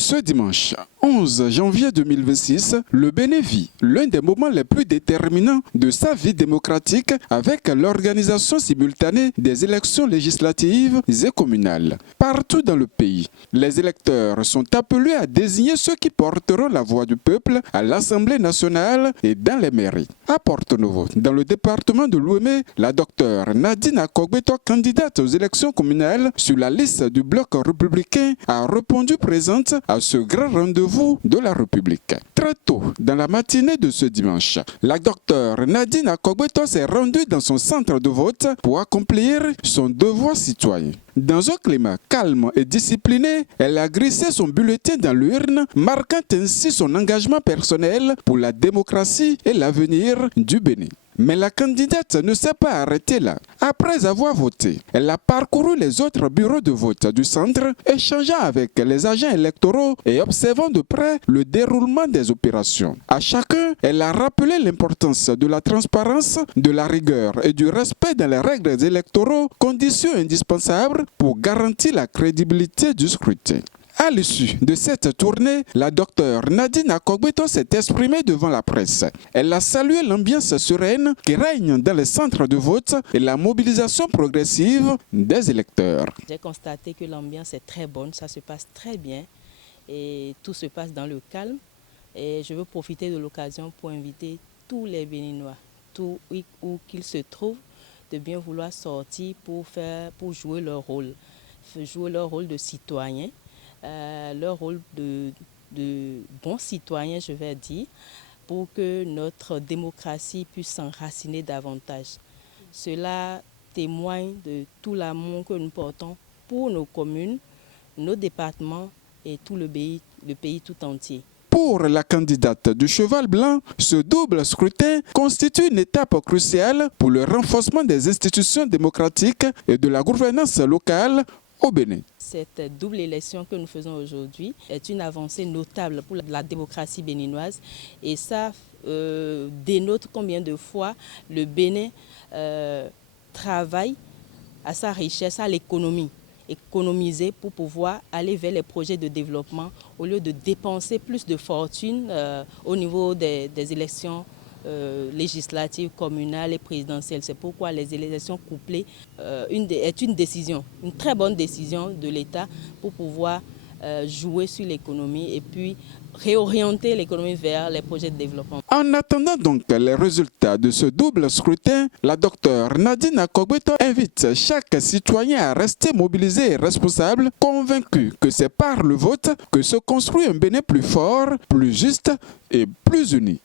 Ce dimanche 11 janvier 2026, le Bénin vit l'un des moments les plus déterminants de sa vie démocratique avec l'organisation simultanée des élections législatives et communales. Partout dans le pays, les électeurs sont appelés à désigner ceux qui porteront la voix du peuple à l'Assemblée nationale et dans les mairies. À Porto-Novo, dans le département de l'Ouémé, la docteure Nadine Akogbeto, candidate aux élections communales sur la liste du bloc républicain, a répondu présente à ce grand rendez-vous de la République. Très tôt, dans la matinée de ce dimanche, la docteure Nadine Akogbeto s'est rendue dans son centre de vote pour accomplir son devoir citoyen. Dans un climat calme et discipliné, elle a glissé son bulletin dans l'urne, marquant ainsi son engagement personnel pour la démocratie et l'avenir du Bénin. Mais la candidate ne s'est pas arrêtée là. Après avoir voté, elle a parcouru les autres bureaux de vote du centre, échangeant avec les agents électoraux et observant de près le déroulement des opérations. À chacun, elle a rappelé l'importance de la transparence, de la rigueur et du respect dans les règles électoraux, conditions indispensables pour garantir la crédibilité du scrutin. À l'issue de cette tournée, la docteure Nadine Akogbeto s'est exprimée devant la presse. Elle a salué l'ambiance sereine qui règne dans les centres de vote et la mobilisation progressive des électeurs. J'ai constaté que l'ambiance est très bonne, ça se passe très bien et tout se passe dans le calme. Et je veux profiter de l'occasion pour inviter tous les Béninois, où qu'ils se trouvent, de bien vouloir sortir pour jouer leur rôle de citoyen. Leur rôle de bon citoyen, je vais dire, pour que notre démocratie puisse s'enraciner davantage. Cela témoigne de tout l'amour que nous portons pour nos communes, nos départements et tout le pays tout entier. Pour la candidate du Cheval Blanc, ce double scrutin constitue une étape cruciale pour le renforcement des institutions démocratiques et de la gouvernance locale au Bénin. Cette double élection que nous faisons aujourd'hui est une avancée notable pour la démocratie béninoise et ça dénote combien de fois le Bénin travaille à sa richesse, à l'économie, économiser pour pouvoir aller vers les projets de développement au lieu de dépenser plus de fortune au niveau des élections législatives, communales et présidentielles. C'est pourquoi les élections couplées est une décision, une très bonne décision de l'État pour pouvoir jouer sur l'économie et puis réorienter l'économie vers les projets de développement. En attendant donc les résultats de ce double scrutin, la docteure Nadine Akogbeto invite chaque citoyen à rester mobilisé et responsable, convaincu que c'est par le vote que se construit un Bénin plus fort, plus juste et plus uni.